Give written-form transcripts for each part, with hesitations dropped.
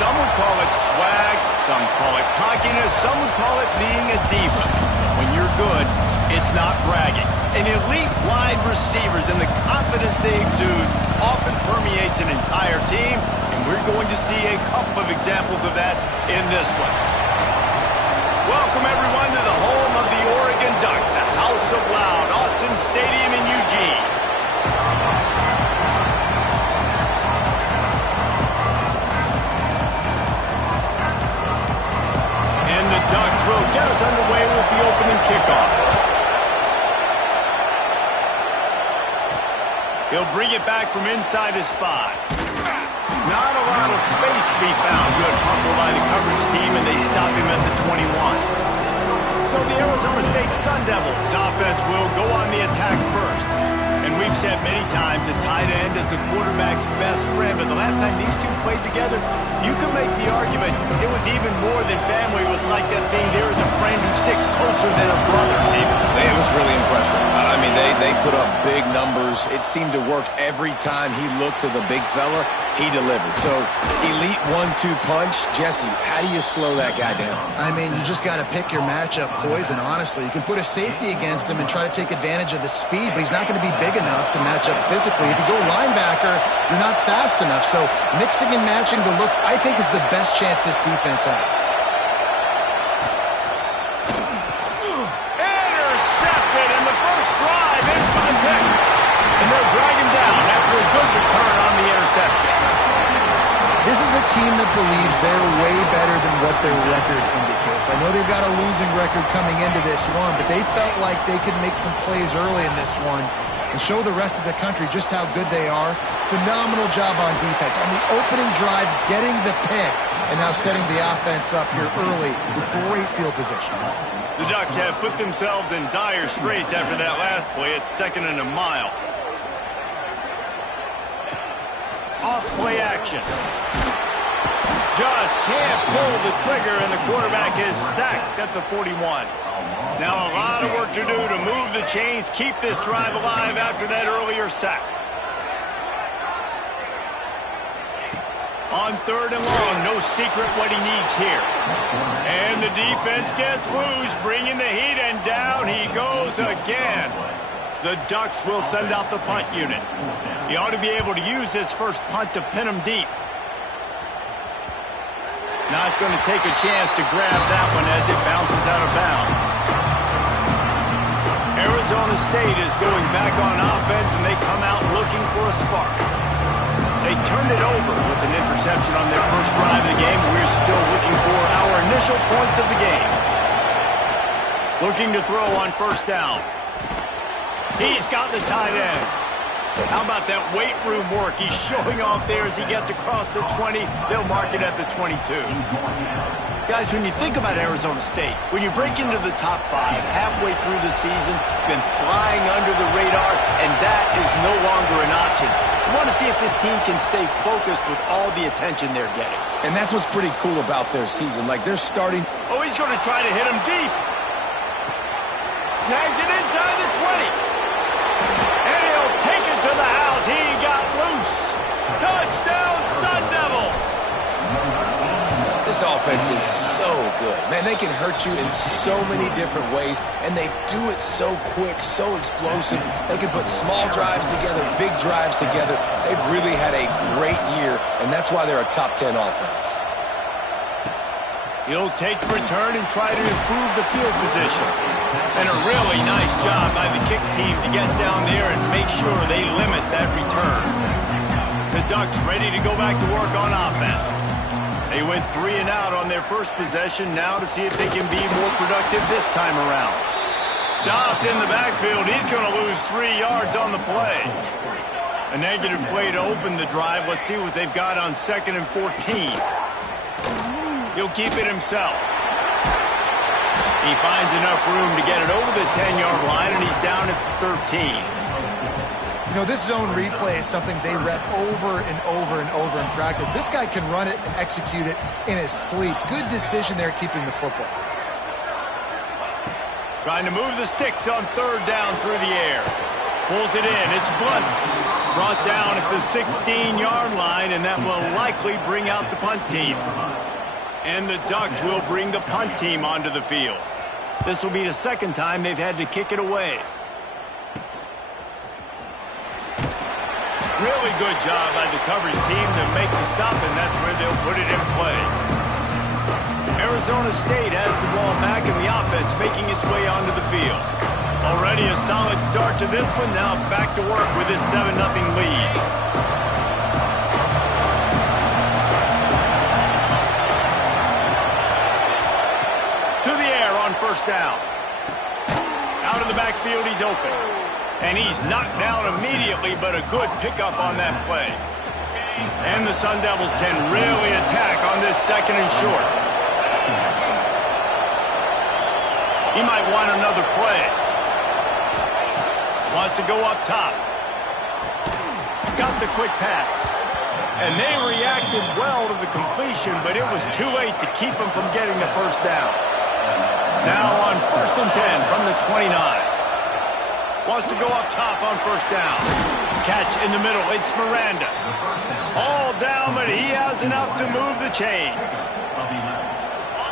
Some would call it swag, some call it cockiness, some would call it being a diva. When you're good, it's not bragging. An elite wide receivers and the confidence they exude often permeates an entire team, and we're going to see a couple of examples of that in this one. Welcome, everyone, to the home of the Oregon Ducks, the House of Loud, Autzen Stadium in Eugene. And the Ducks will get us underway with the opening kickoff. He'll bring it back from inside his 5. Not a lot of space to be found. Good hustle by the coverage team, and they stop him at the 21. So the Arizona State Sun Devils offense will go on the attack first. And we've said many times that tight end is the quarterback's best friend, but the last time these two played together, you could make the argument it was even more than family. It was like that thing, there is a friend who sticks closer than a brother. It was really impressive. I mean, they put up big numbers. It seemed to work every time he looked to the big fella. He delivered. So, elite 1-2 punch. Jesse, how do you slow that guy down? I mean, you just got to pick your matchup poison, honestly. You can put a safety against him and try to take advantage of the speed, but he's not going to be big enough to match up physically. If you go linebacker, you're not fast enough. So, mixing and matching the looks, I think, is the best chance this defense has. Intercepted, and the first drive ends by pick. And they'll drag him down after a good return on the interception. This is a team that believes they're way better than what their record indicates. I know they've got a losing record coming into this one, but they felt like they could make some plays early in this one and show the rest of the country just how good they are. Phenomenal job on defense. On the opening drive, getting the pick, and now setting the offense up here early with great field position. The Ducks have put themselves in dire straits after that last play. It's 2nd and a mile. Off play action. Just can't pull the trigger, and the quarterback is sacked at the 41. Now a lot of work to do to move the chains, keep this drive alive after that earlier sack. On 3rd and long, no secret what he needs here. And the defense gets loose, bringing the heat, and down he goes again. The Ducks will send out the punt unit. He ought to be able to use this first punt to pin him deep. Not going to take a chance to grab that one as it bounces out of bounds. Arizona State is going back on offense, and they come out looking for a spark. They turned it over with an interception on their first drive of the game. We're still looking for our initial points of the game. Looking to throw on 1st down. He's got the tight end. How about that weight room work? He's showing off there as he gets across the 20. They'll mark it at the 22. Guys, when you think about Arizona State, when you break into the top 5 halfway through the season, been flying under the radar, and that is no longer an option. You want to see if this team can stay focused with all the attention they're getting. And that's what's pretty cool about their season. Like, they're starting. Oh, he's going to try to hit him deep. Snags it inside the 20. And he'll take it to the house. He got loose. Touchdown, Sun Devils. This offense is so good. Man, they can hurt you in so many different ways, and they do it so quick, so explosive. They can put small drives together, big drives together. They've really had a great year, and that's why they're a top 10 offense. He'll take the return and try to improve the field position. And a really nice job by the kick team to get down there and make sure they limit that return. The Ducks ready to go back to work on offense. They went 3 and out on their first possession, now to see if they can be more productive this time around. Stopped in the backfield. He's going to lose 3 yards on the play. A negative play to open the drive. Let's see what they've got on 2nd and 14. He'll keep it himself. He finds enough room to get it over the 10-yard line, and he's down at the 13. You know, this zone replay is something they rep over and over and over in practice. This guy can run it and execute it in his sleep. Good decision there keeping the football. Trying to move the sticks on 3rd down through the air. Pulls it in. It's Blunt. Brought down at the 16-yard line, and that will likely bring out the punt team. And the Ducks will bring the punt team onto the field. This will be the second time they've had to kick it away. Really good job by the coverage team to make the stop, and that's where they'll put it in play. Arizona State has the ball back, and the offense making its way onto the field. Already a solid start to this one. Now back to work with this 7-0 lead. To the air on first down. Out of the backfield, he's open. And he's knocked down immediately, but a good pickup on that play. And the Sun Devils can really attack on this 2nd and short. He might want another play. Wants to go up top. Got the quick pass. And they reacted well to the completion, but it was too late to keep them from getting the first down. Now on 1st and 10 from the 29. Wants to go up top on first down. Catch in the middle. It's Miranda. All down, but he has enough to move the chains.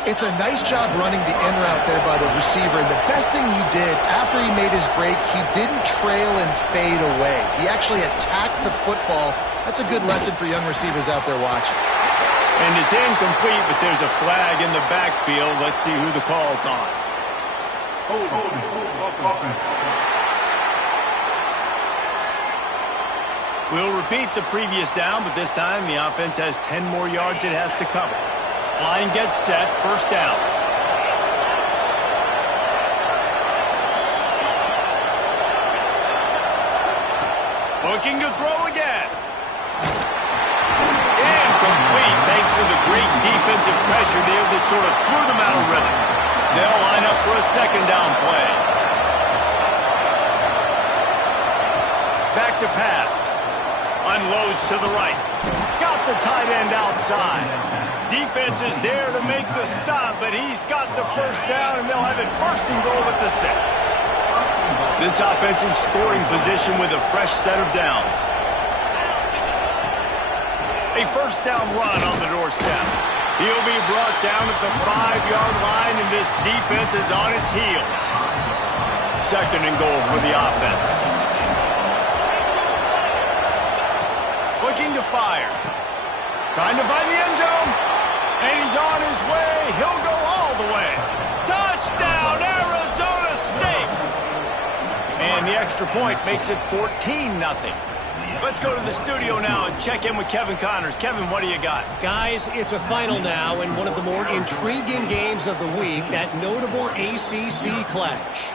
It's a nice job running the in route there by the receiver. And the best thing he did after he made his break, he didn't trail and fade away. He actually attacked the football. That's a good lesson for young receivers out there watching. And it's incomplete, but there's a flag in the backfield. Let's see who the call's on. We'll repeat the previous down, but this time the offense has 10 more yards it has to cover. Line gets set, first down. Looking to throw again. Incomplete, thanks to the great defensive pressure there that sort of threw them out of rhythm. They'll line up for a 2nd down play. Back to pass. Unloads to the right. Got the tight end outside. Defense is there to make the stop, but he's got the first down, and they'll have it 1st and goal at the 6. This offensive scoring position with a fresh set of downs. A first down run on the doorstep. He'll be brought down at the 5-yard line, and this defense is on its heels. 2nd and goal for the offense. Looking to fire. Trying to find the end zone. And he's on his way. He'll go all the way. Touchdown, Arizona State! And the extra point makes it 14-0. Let's go to the studio now and check in with Kevin Connors. Kevin, what do you got? Guys, it's a final now and one of the more intriguing games of the week, that notable ACC clash.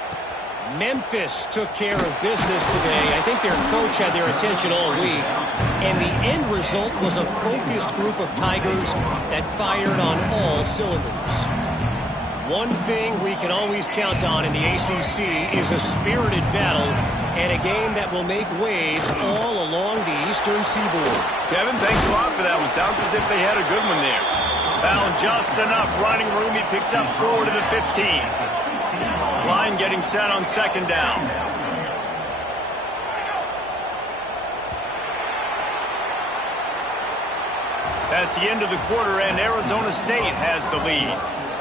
Memphis took care of business today. I think their coach had their attention all week. And the end result was a focused group of Tigers that fired on all cylinders. One thing we can always count on in the ACC is a spirited battle and a game that will make waves all along the Eastern Seaboard. Kevin, thanks a lot for that one. Sounds as if they had a good one there. Found just enough running room. He picks up 4 to the 15. Line getting set on 2nd down. That's the end of the quarter, and Arizona State has the lead.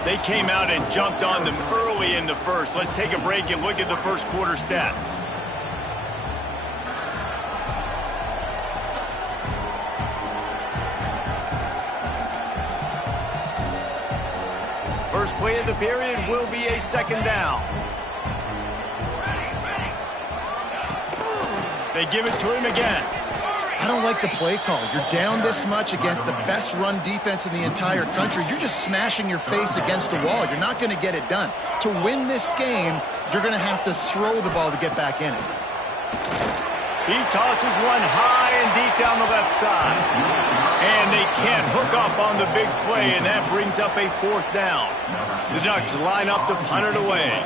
They came out and jumped on them early in the first. Let's take a break and look at the first quarter stats. First play of the period will be a 2nd down. They give it to him again. I don't like the play call. You're down this much against the best run defense in the entire country. You're just smashing your face against the wall. You're not going to get it done. To win this game, you're going to have to throw the ball to get back in it. He tosses one high and deep down the left side. And they can't hook up on the big play, and that brings up a 4th down. The Ducks line up to punt it away.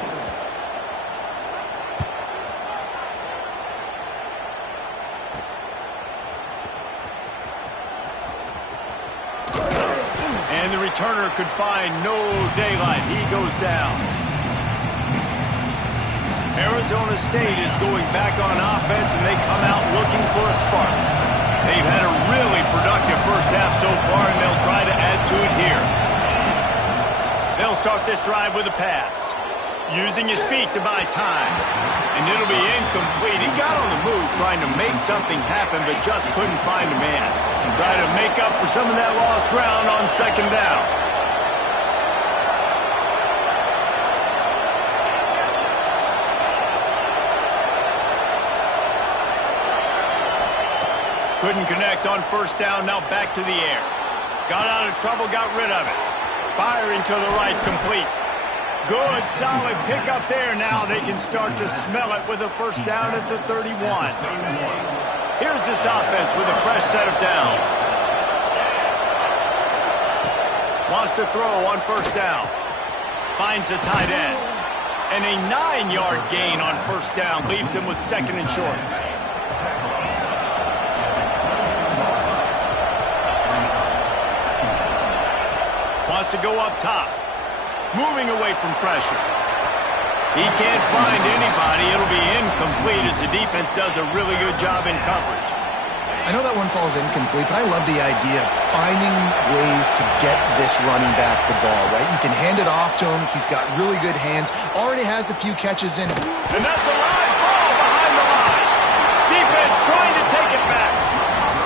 And the returner could find no daylight. He goes down. Arizona State is going back on offense, and they come out looking for a spark. They've had a really productive first half so far, and they'll try to add to it here. They'll start this drive with a pass, using his feet to buy time. And it'll be incomplete. He got on the move trying to make something happen, but just couldn't find a man. Try to make up for some of that lost ground on second down. Couldn't connect on first down, now back to the air. Got out of trouble, got rid of it. Firing to the right, complete. Good, solid pickup there. Now they can start to smell it with a first down at the 31. Here's this offense with a fresh set of downs. Wants to throw on first down. Finds a tight end. And a 9-yard gain on first down leaves him with second and short. Wants to go up top. Moving away from pressure. He can't find anybody. It'll be incomplete as the defense does a really good job in coverage. I know that one falls incomplete, but I love the idea of finding ways to get this running back the ball, right? You can hand it off to him. He's got really good hands. Already has a few catches in. And that's a live ball behind the line. Defense trying to take it back.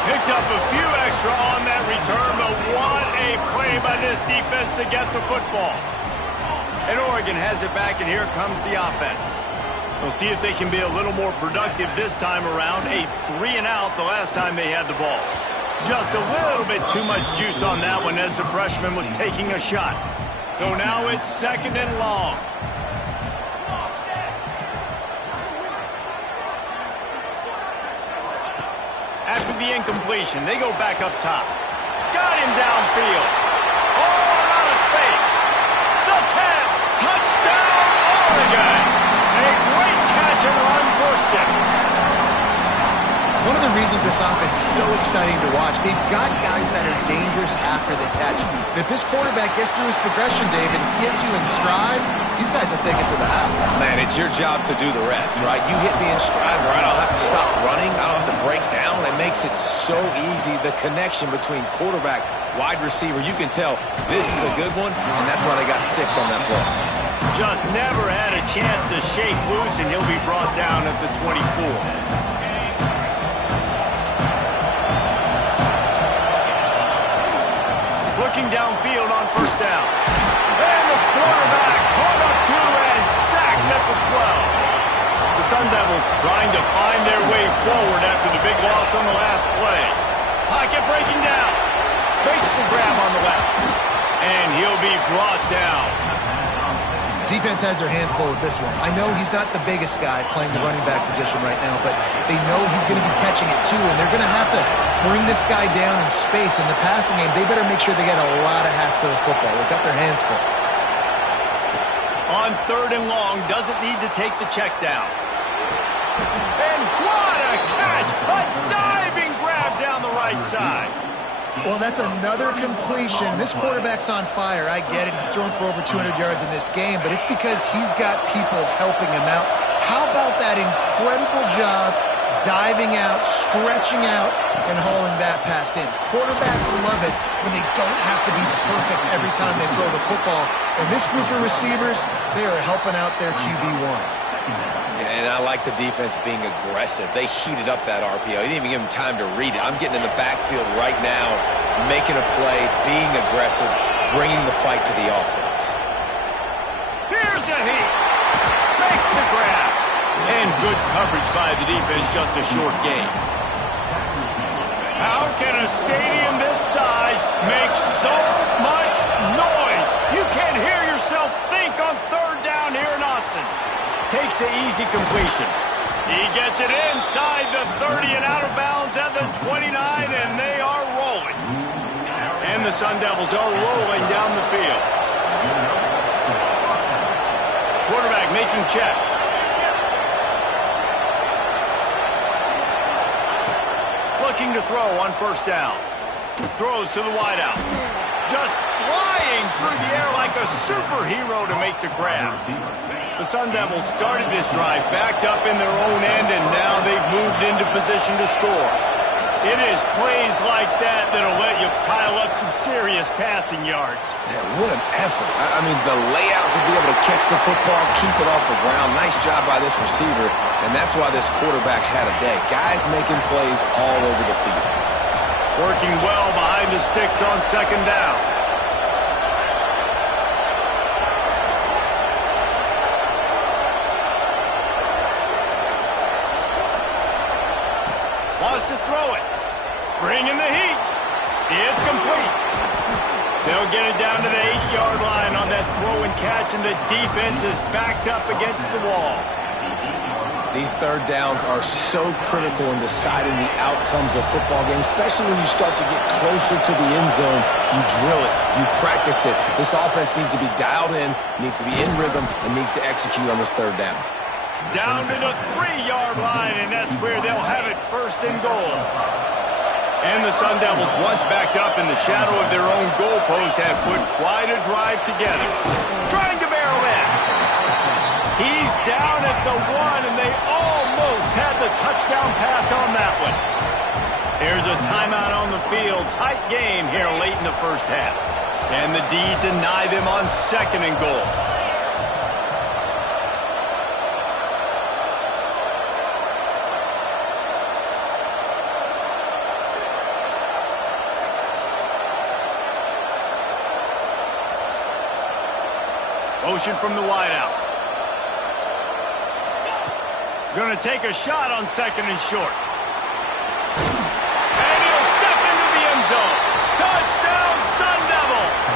Picked up a few extra on that return, but what a play by this defense to get the football. And Oregon has it back, and here comes the offense. We'll see if they can be a little more productive this time around. A 3-and-out the last time they had the ball. Just a little bit too much juice on that one as the freshman was taking a shot. So now it's second and long. After the incompletion, they go back up top. Got him downfield. All out of space. The tap. Touchdown, Oregon. A great catch and run for 6. One of the reasons this offense is so exciting to watch, they've got guys that are dangerous after the catch. And if this quarterback gets through his progression, David, hits you in stride, these guys will take it to the house. Man, it's your job to do the rest, right? You hit me in stride where I don't have to stop running. I don't have to break down. It makes it so easy. The connection between quarterback, wide receiver, you can tell this is a good one, and that's why they got 6 on that play. Just never had a chance to shake loose, and he'll be brought down at the 24. Looking downfield on first down. And the quarterback caught up to and sacked at the 12. The Sun Devils trying to find their way forward after the big loss on the last play. Pocket breaking down. Makes the grab on the left. And he'll be brought down. Defense has their hands full with this one. I know he's not the biggest guy playing the running back position right now, but they know he's going to be catching it too, and they're going to have to bring this guy down in space. In the passing game, they better make sure they get a lot of hats to the football. They've got their hands full. On third and long, doesn't need to take the check down. And what a catch! A diving grab down the right side. Well, that's another completion. This quarterback's on fire. I get it. He's thrown for over 200 yards in this game, but it's because he's got people helping him out. How about that incredible job diving out, stretching out, and hauling that pass in? Quarterbacks love it when they don't have to be perfect every time they throw the football. And this group of receivers, they are helping out their QB1. And I like the defense being aggressive. They heated up that RPO. They didn't even give him time to read it. I'm getting in the backfield right now, making a play, being aggressive, bringing the fight to the offense. Here's a heat. Makes the grab. And good coverage by the defense, just a short gain. How can a stadium this size make so much noise? You can't hear yourself think on third down here in Autzen. Takes the easy completion. He gets it inside the 30 and out of bounds at the 29, and they are rolling. And the Sun Devils are rolling down the field. Quarterback making checks. Looking to throw on first down. Throws to the wideout. just flying through the air like a superhero to make the grab. The Sun Devils started this drive backed up in their own end, and now they've moved into position to score. It is plays like that that'll let you pile up some serious passing yards. Man, what an effort. I mean, the layout to be able to catch the football, keep it off the ground. Nice job by this receiver, and that's why this quarterback's had a day. Guys making plays all over the field. Working well behind the sticks on second down. Wants to throw it. Bringing the heat. It's complete. They'll get it down to the 8-yard line on that throw and catch, and the defense is backed up against the wall. These third downs are so critical in deciding the outcomes of football games, especially when you start to get closer to the end zone. You drill it. You practice it. This offense needs to be dialed in, needs to be in rhythm, and needs to execute on this third down. Down to the 3-yard line, and that's where they'll have it, first and goal. And the Sun Devils, once backed up in the shadow of their own goalpost, have put quite a drive together. Trying to barrel in. He's down at the 1, and they almost had the touchdown pass on that one. There's a timeout on the field. Tight game here late in the first half. Can the D deny them on second and goal? Motion from the wideout. Going to take a shot on second and short. And he'll step into the end zone. Touchdown, Sun Devils!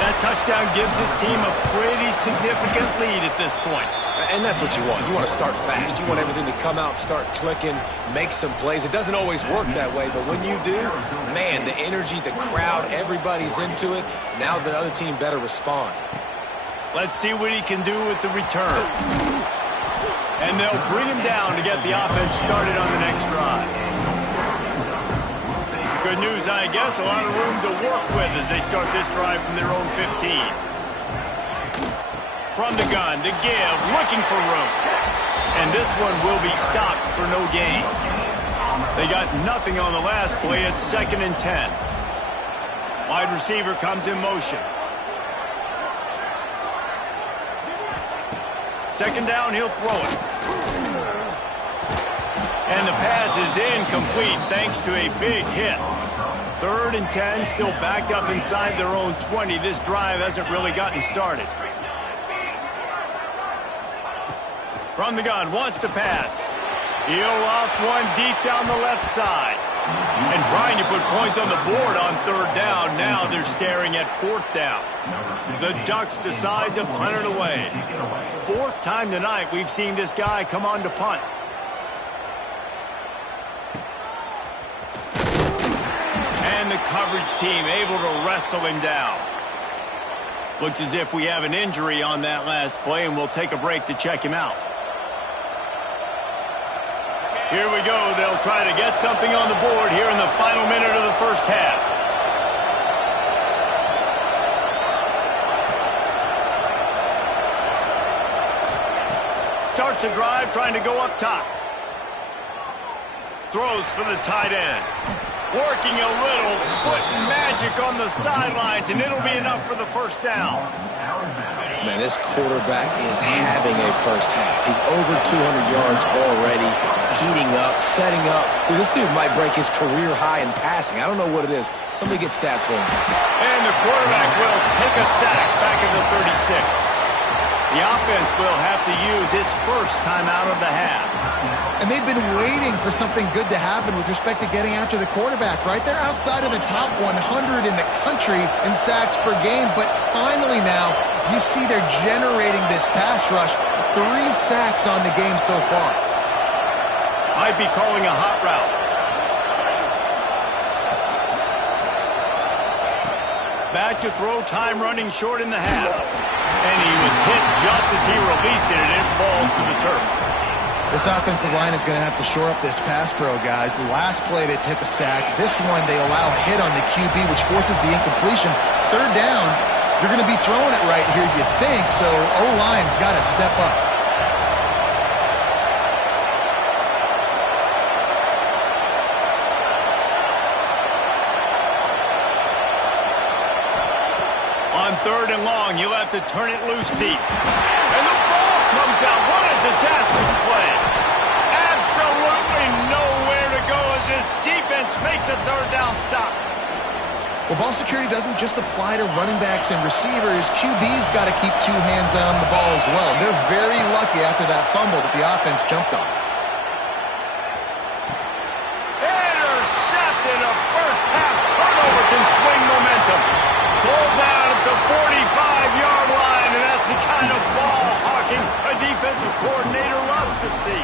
That touchdown gives his team a pretty significant lead at this point. And that's what you want. You want to start fast. You want everything to come out, start clicking, make some plays. It doesn't always work that way, but when you do, man, the energy, the crowd, everybody's into it. Now the other team better respond. Let's see what he can do with the return. And they'll bring him down to get the offense started on the next drive. Good news, I guess. A lot of room to work with as they start this drive from their own 15. From the gun to give, looking for room. And this one will be stopped for no gain. They got nothing on the last play. It's second and 10. Wide receiver comes in motion. Second down, he'll throw it. And the pass is incomplete thanks to a big hit. Third and 10, still backed up inside their own 20. This drive hasn't really gotten started. From the gun, wants to pass. He'll loft one deep down the left side. And trying to put points on the board on third down. Now they're staring at fourth down. The Ducks decide to punt it away. Fourth time tonight we've seen this guy come on to punt. And the coverage team able to wrestle him down. Looks as if we have an injury on that last play, and we'll take a break to check him out. Here we go. They'll try to get something on the board here in the final minute of the first half. Starts a drive trying to go up top. Throws for the tight end. Working a little foot magic on the sidelines, and it'll be enough for the first down. Man, this quarterback is having a first half. He's over 200 yards already, heating up, setting up. Dude, this dude might break his career high in passing. I don't know what it is. Somebody get stats for him. And the quarterback will take a sack back at the 36. The offense will have to use its first timeout of the half. And they've been waiting for something good to happen with respect to getting after the quarterback, right? They're outside of the top 100 in the country in sacks per game, but finally now you see they're generating this pass rush. 3 sacks on the game so far. Might be calling a hot route. Back to throw, time running short in the half. And he was hit just as he released it, and it falls to the turf. This offensive line is going to have to shore up this pass pro, guys. The last play, they took a sack. This one, they allow a hit on the QB, which forces the incompletion. Third down, you're going to be throwing it right here, you think, so O-line's got to step up. On 3rd and long, you'll have to turn it loose deep. And the ball comes out. What a disastrous play. Absolutely nowhere to go as this defense makes a 3rd down stop. Well, ball security doesn't just apply to running backs and receivers. QB's got to keep 2 hands on the ball as well. They're very lucky after that fumble that the offense jumped on. Intercepted. A first-half turnover can swing momentum. Ball down at the 45-yard line, and that's the kind of ball hawking a defensive coordinator loves to see.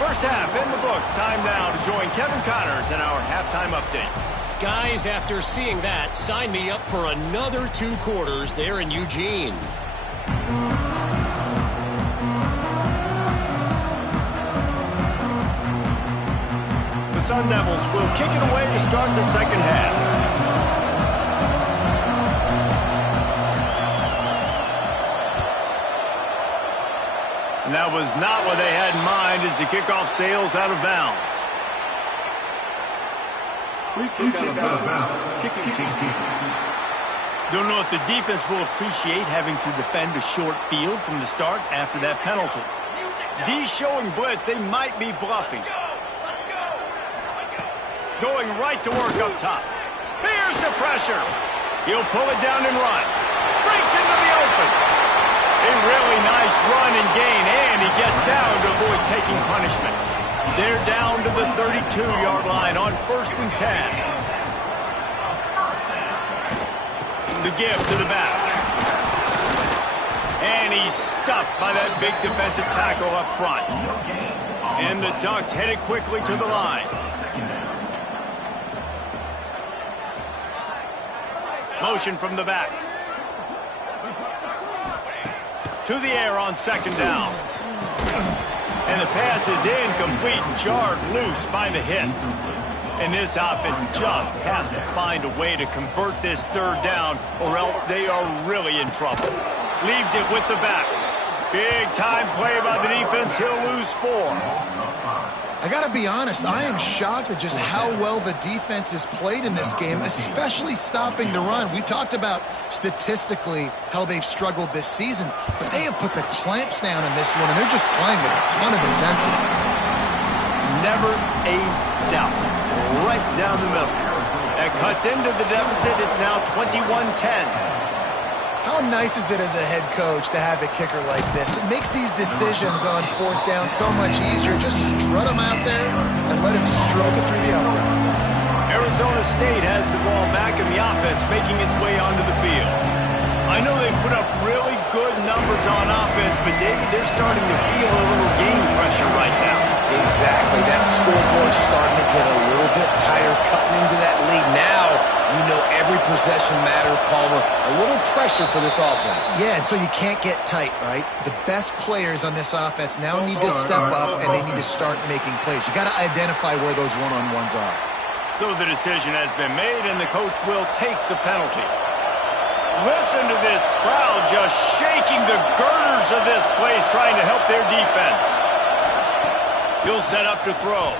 First half in the books. Time now to join Kevin Connors in our halftime update. Guys, after seeing that, sign me up for another 2 quarters there in Eugene. The Sun Devils will kick it away to start the second half. And that was not what they had in mind as the kickoff sails out of bounds. Free kick out of bounds. Kicking team. Don't know if the defense will appreciate having to defend a short field from the start after that penalty. D showing blitz, they might be bluffing. Going right to work up top. Here's the pressure. He'll pull it down and run. Breaks into the open. A really nice run and gain, and he gets down to avoid taking punishment. They're down to the 32-yard line on 1st and 10. The give to the back. And he's stuffed by that big defensive tackle up front. And the Ducks headed quickly to the line. Motion from the back. To the air on 2nd down. And the pass is incomplete, jarred loose by the hit. And this offense just has to find a way to convert this 3rd down, or else they are really in trouble. Leaves it with the back. Big time play by the defense. He'll lose 4. I got to be honest, I am shocked at just how well the defense has played in this game, especially stopping the run. We talked about statistically how they've struggled this season, but they have put the clamps down in this one, and they're just playing with a ton of intensity. Never a doubt. Right down the middle. That cuts into the deficit. It's now 21-10. How nice is it as a head coach to have a kicker like this? It makes these decisions on 4th down so much easier. Just strut him out there and let him stroke it through the uprights. Arizona State has the ball back in the offense, making its way onto the field. I know they've put up really good numbers on offense, but David, they're starting to feel a little game pressure right now. Exactly. That scoreboard's starting to get a little bit tired cutting into that lead. Now, you know every possession matters, Palmer. A little pressure for this offense. Yeah, and so you can't get tight, right? The best players on this offense now need to step up, and they need to start making plays. You got to identify where those one-on-ones are. So the decision has been made, and the coach will take the penalty. Listen to this crowd just shaking the girders of this place, trying to help their defense. He'll set up to throw.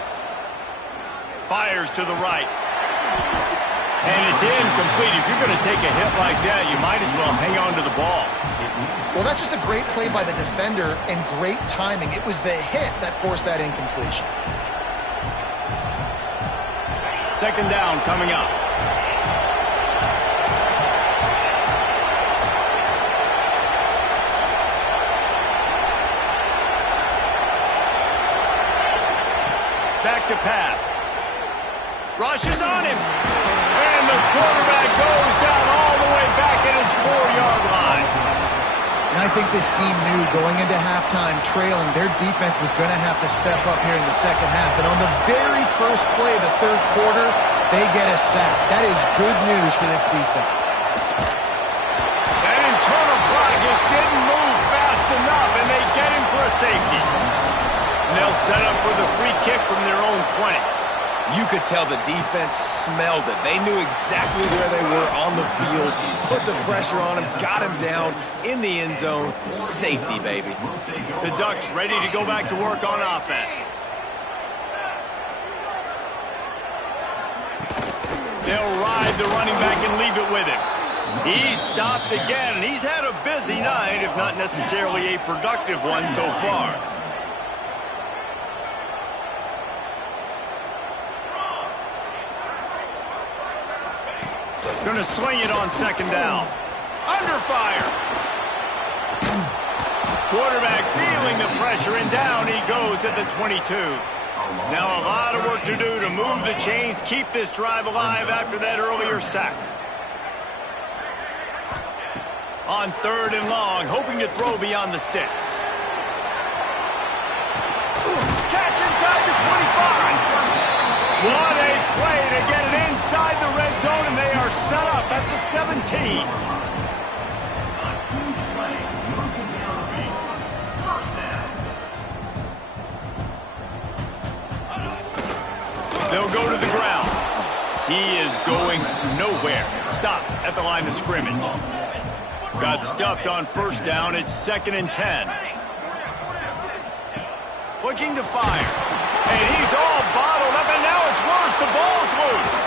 Fires to the right. And it's incomplete. If you're going to take a hit like that, you might as well hang on to the ball. Well, that's just a great play by the defender and great timing. It was the hit that forced that incompletion. 2nd down coming up. Back to pass. Rushes on him. And the quarterback goes down all the way back at his 4-yard line. And I think this team knew going into halftime trailing, their defense was going to have to step up here in the second half. And on the very first play of the 3rd quarter, they get a sack. That is good news for this defense. That internal clock just didn't move fast enough, and they get him for a safety. And they'll set up for the free kick from their own 20. You could tell the defense smelled it. They knew exactly where they were on the field, put the pressure on him, got him down in the end zone. Safety, baby. The Ducks ready to go back to work on offense. They'll ride the running back and leave it with him. He's stopped again, and he's had a busy night, if not necessarily a productive one so far. Going to swing it on second down. Under fire. Quarterback feeling the pressure, and down he goes at the 22. Now a lot of work to do to move the chains, keep this drive alive after that earlier sack. On third and long, hoping to throw beyond the sticks. Catch inside the 25. What a play to get it inside the red zone, and they are set up at the 17. They'll go to the ground. He is going nowhere. Stop at the line of scrimmage. Got stuffed on first down. It's 2nd and 10. Looking to fire. And he's all bottled up, and now it's worse. The ball's loose.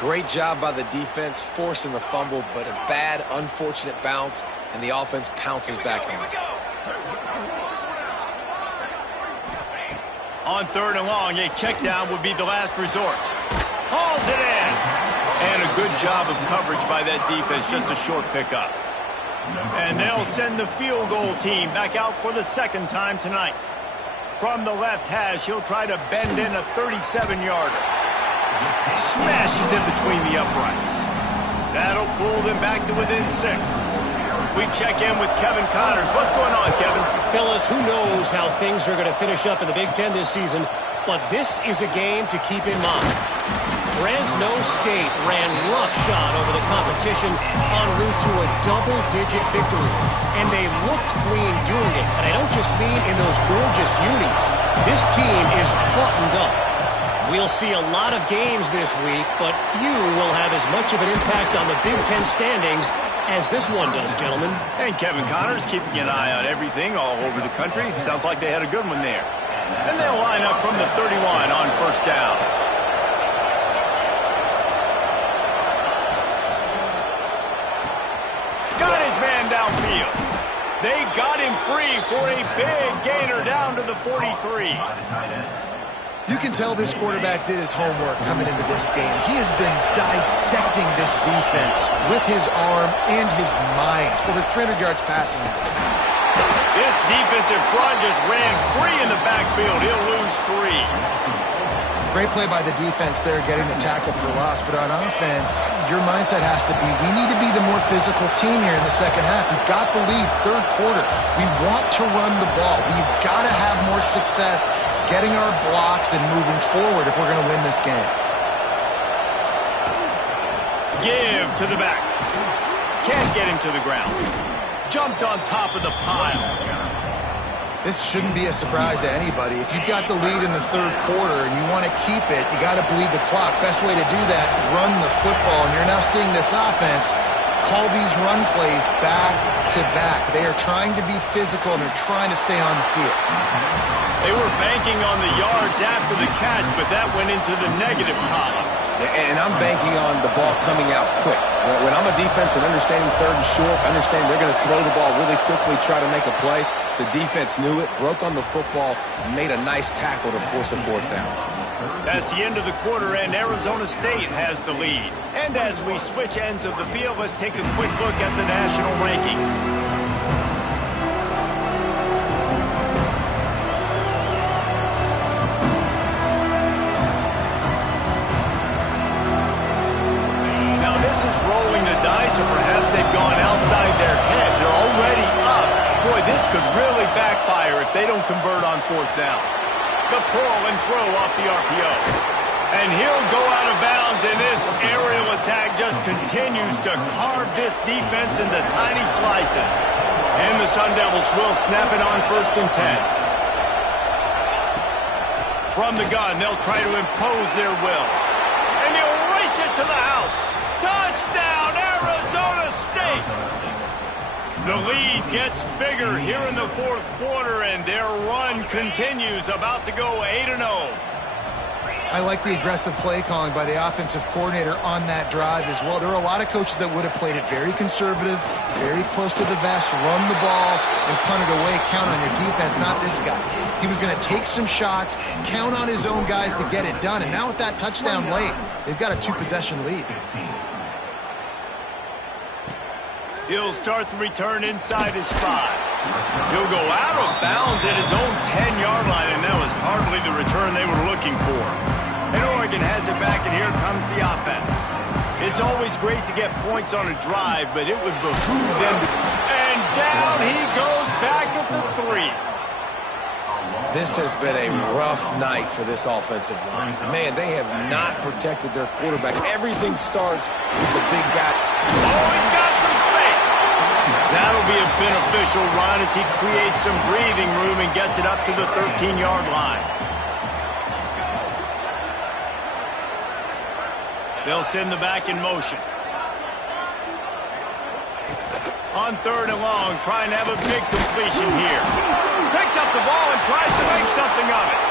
Great job by the defense, forcing the fumble, but a bad, unfortunate bounce, and the offense pounces back on it. On third and long, a check down would be the last resort. Hauls it in. And a good job of coverage by that defense, just a short pickup. And they'll send the field goal team back out for the second time tonight. From the left hash, he'll try to bend in a 37-yarder. Smashes in between the uprights. That'll pull them back to within 6. We check in with Kevin Connors. What's going on, Kevin? Fellas, who knows how things are going to finish up in the Big Ten this season, but this is a game to keep in mind. Fresno State ran roughshod over the competition en route to a double-digit victory, and they looked clean doing it. And I don't just mean in those gorgeous unis. This team is buttoned up. We'll see a lot of games this week, but few will have as much of an impact on the Big Ten standings as this one does, gentlemen. And Kevin Connors keeping an eye on everything all over the country. Sounds like they had a good one there. And they'll line up from the 31 on first down. Got his man downfield. They got him free for a big gainer down to the 43. You can tell this quarterback did his homework coming into this game. He has been dissecting this defense with his arm and his mind. Over 300 yards passing. This defensive front just ran free in the backfield. He'll lose 3. Great play by the defense there, getting the tackle for loss. But on offense, your mindset has to be, we need to be the more physical team here in the second half. We've got the lead, third quarter. We want to run the ball. We've got to have more success getting our blocks and moving forward if we're going to win this game. Give to the back. Can't get him to the ground. Jumped on top of the pile. This shouldn't be a surprise to anybody. If you've got the lead in the third quarter and you want to keep it, you got to bleed the clock. Best way to do that, run the football. And you're now seeing this offense call these run plays back to back. They are trying to be physical, and they're trying to stay on the field. They were banking on the yards after the catch, but that went into the negative column. And I'm banking on the ball coming out quick. When I'm a defense and understanding third and short, understanding they're going to throw the ball really quickly, try to make a play, the defense knew it, broke on the football, made a nice tackle to force a fourth down. That's the end of the quarter, and Arizona State has the lead. And as we switch ends of the field, let's take a quick look at the national rankings. Or perhaps they've gone outside their head. They're already up. Boy, this could really backfire if they don't convert on fourth down. The pull and throw off the RPO. And he'll go out of bounds, and this aerial attack just continues to carve this defense into tiny slices. And the Sun Devils will snap it on 1st and 10. From the gun, they'll try to impose their will. And he'll race it to the house. Touchdown, Arizona State! The lead gets bigger here in the 4th quarter, and their run continues, about to go 8-0. I like the aggressive play calling by the offensive coordinator on that drive as well. There are a lot of coaches that would have played it very conservative, very close to the vest, run the ball, and punt it away, count on your defense, not this guy. He was going to take some shots, count on his own guys to get it done, and now with that touchdown late, they've got a 2-possession lead. He'll start the return inside his 5. He'll go out of bounds at his own 10-yard line, and that was hardly the return they were looking for. And Oregon has it back, and here comes the offense. It's always great to get points on a drive, but it would behoove them to... And down he goes back at the 3. This has been a rough night for this offensive line. Man, they have not protected their quarterback. Everything starts with the big guy. Oh, he's got some space. That'll be a beneficial run as he creates some breathing room and gets it up to the 13-yard line. They'll send the back in motion. On 3rd and long, trying to have a big completion here. Picks up the ball and tries to make something of it.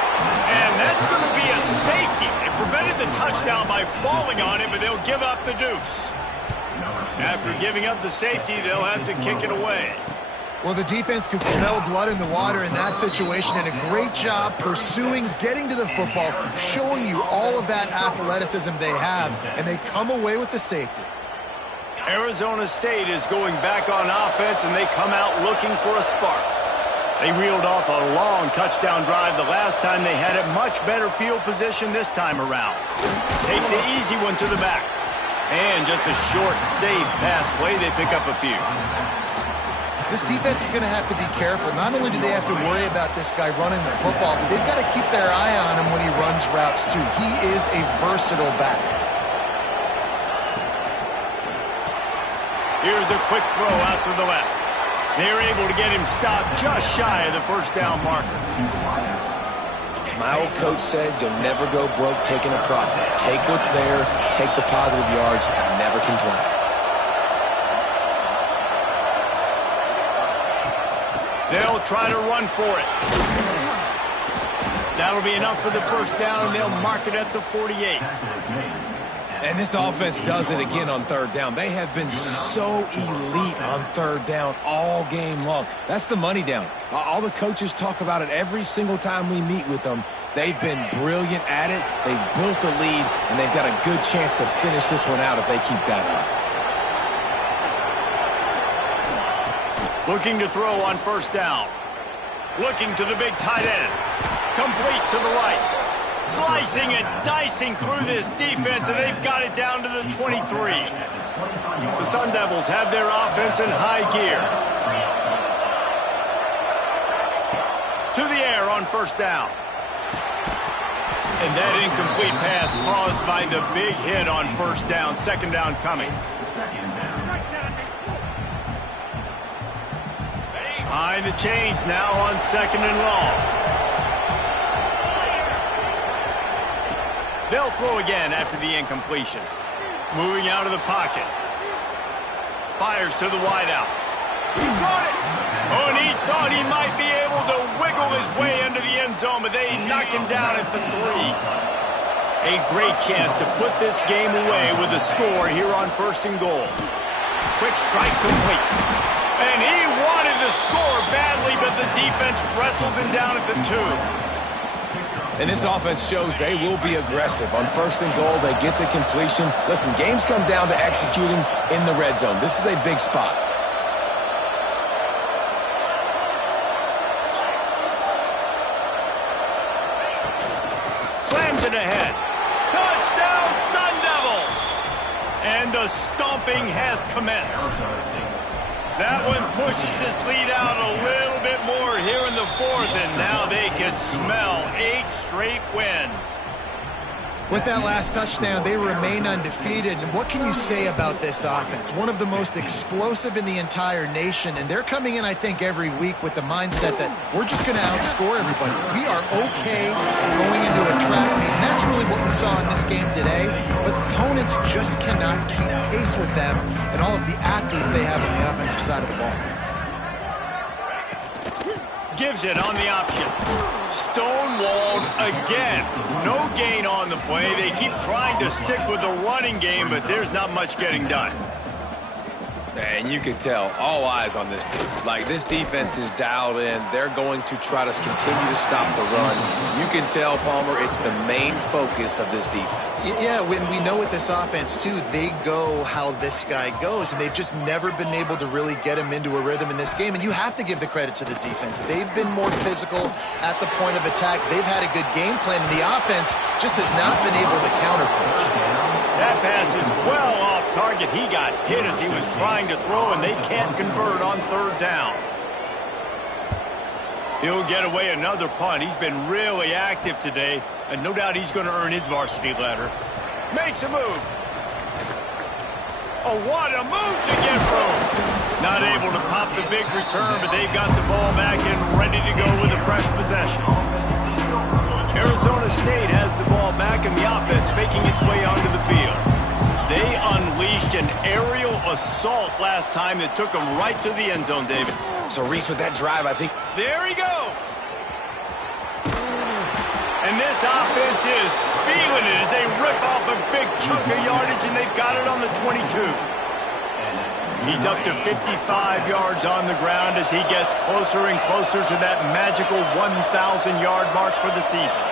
And that's going to be a safety. It prevented the touchdown by falling on it, but they'll give up the deuce. After giving up the safety, they'll have to kick it away. Well, the defense could smell blood in the water in that situation, and a great job pursuing, getting to the football, showing you all of that athleticism they have, and they come away with the safety. Arizona State is going back on offense, and they come out looking for a spark. They reeled off a long touchdown drive the last time they had it. Much better field position this time around. Takes the easy one to the back. And just a short, safe pass play, they pick up a few. This defense is going to have to be careful. Not only do they have to worry about this guy running the football, but they've got to keep their eye on him when he runs routes, too. He is a versatile back. Here's a quick throw out to the left. They're able to get him stopped just shy of the 1st down marker. My old coach said you'll never go broke taking a profit. Take what's there, take the positive yards, and never complain. They'll try to run for it. That'll be enough for the 1st down, and they'll mark it at the 48. And this offense does it again on 3rd down. They have been so elite on 3rd down all game long. That's the money down. All the coaches talk about it every single time we meet with them. They've been brilliant at it. They've built the lead, and they've got a good chance to finish this one out if they keep that up. Looking to throw on 1st down. Looking to the big tight end. Complete to the right. Slicing and dicing through this defense, and they've got it down to the 23. The Sun Devils have their offense in high gear. To the air on 1st down. And that incomplete pass caused by the big hit on 1st down. 2nd down coming. Behind the chains now on 2nd and long. They'll throw again after the incompletion. Moving out of the pocket. Fires to the wideout. He got it! Oh, and he thought he might be able to wiggle his way into the end zone, but they knock him down at the 3. A great chance to put this game away with a score here on 1st and goal. Quick strike complete. And he wanted to score badly, but the defense wrestles him down at the 2. And this offense shows they will be aggressive. On 1st and goal, they get the completion. Listen, games come down to executing in the red zone. This is a big spot. Slams it ahead. Touchdown, Sun Devils! And the stomping has commenced. That one pushes this lead out a little bit more here in the 4th, and now they can smell 8 straight wins. With that last touchdown, they remain undefeated. And what can you say about this offense? One of the most explosive in the entire nation. And they're coming in, I think, every week with the mindset that we're just going to outscore everybody. We are okay going into a track meet. And that's really what we saw in this game today. But opponents just cannot keep pace with them and all of the athletes they have on the offensive side of the ball. Gives it on the option. Stonewalled again. No gain on the play. They keep trying to stick with the running game, but there's not much getting done. And you can tell, all eyes on this team. Like, this defense is dialed in. They're going to try to continue to stop the run. You can tell, Palmer, it's the main focus of this defense. Yeah, when we know with this offense, too, they go how this guy goes, and they've just never been able to really get him into a rhythm in this game. And you have to give the credit to the defense. They've been more physical at the point of attack. They've had a good game plan, and the offense just has not been able to counterpunch. That pass is well off target. He got hit as he was trying to throw, and they can't convert on third down. He'll get away another punt. He's been really active today, and no doubt he's going to earn his varsity letter. Makes a move. Oh, what a move to get room. Not able to pop the big return, but they've got the ball back and ready to go with a fresh possession. Arizona State has the ball back, and the offense making its way onto the field. They unleashed an aerial assault last time that took them right to the end zone, David. So, Reese, with that drive, I think... There he goes. And this offense is feeling it as they rip off a big chunk of yardage, and they've got it on the 22. He's up to 55 yards on the ground as he gets closer and closer to that magical 1,000-yard mark for the season.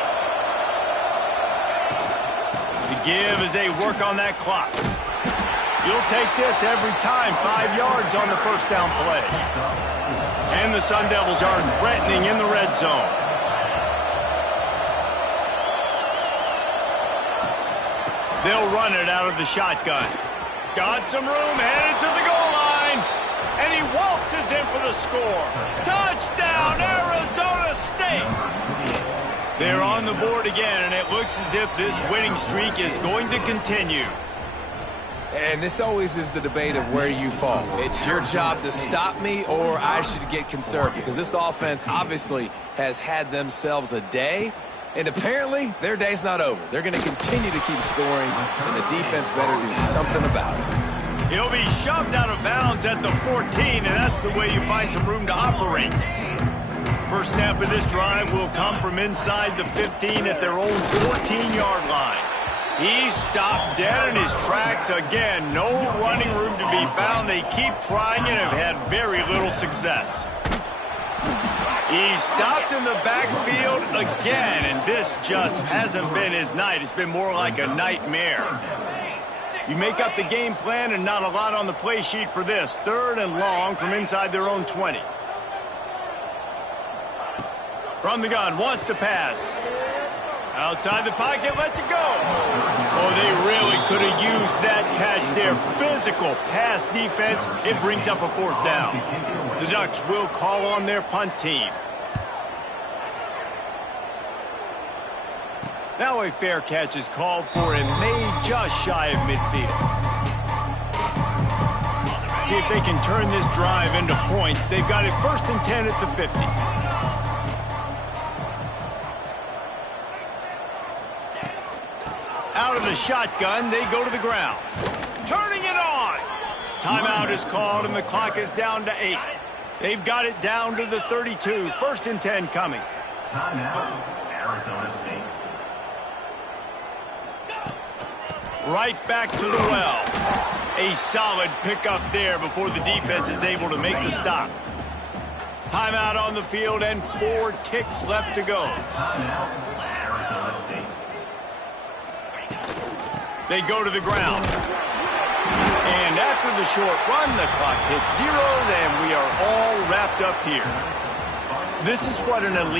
The give as they work on that clock. You'll take this every time. 5 yards on the first down play. And the Sun Devils are threatening in the red zone. They'll run it out of the shotgun. Got some room, headed to the goal line. And he waltzes in for the score. Touchdown, Arizona State! They're on the board again, and it looks as if this winning streak is going to continue. And this always is the debate of where you fall. It's your job to stop me, or I should get conservative. Because this offense obviously has had themselves a day. And apparently, their day's not over. They're going to continue to keep scoring, and the defense better do something about it. He'll be shoved out of bounds at the 14, and that's the way you find some room to operate. First snap of this drive will come from inside the 15 at their own 14-yard line. He's stopped dead in his tracks again. No running room to be found. They keep trying and have had very little success. He's stopped in the backfield again, and this just hasn't been his night. It's been more like a nightmare. You make up the game plan and not a lot on the play sheet for this. 3rd and long from inside their own 20. From the gun, wants to pass. Outside the pocket, lets it go. Oh, they really could have used that catch there. Physical pass defense. It brings up a 4th down. The Ducks will call on their punt team. Now a fair catch is called for and made just shy of midfield. See if they can turn this drive into points. They've got it 1st and 10 at the 50. Out of the shotgun, they go to the ground. Turning it on. Timeout is called, and the clock is down to 8. They've got it down to the 32. 1st and 10 coming. Timeout, Arizona State. Right back to the well. A solid pickup there before the defense is able to make the stop. Timeout on the field and 4 ticks left to go. Timeout, Arizona State. They go to the ground. And after the short run, the clock hits 0, and we are all wrapped up here. This is what an elite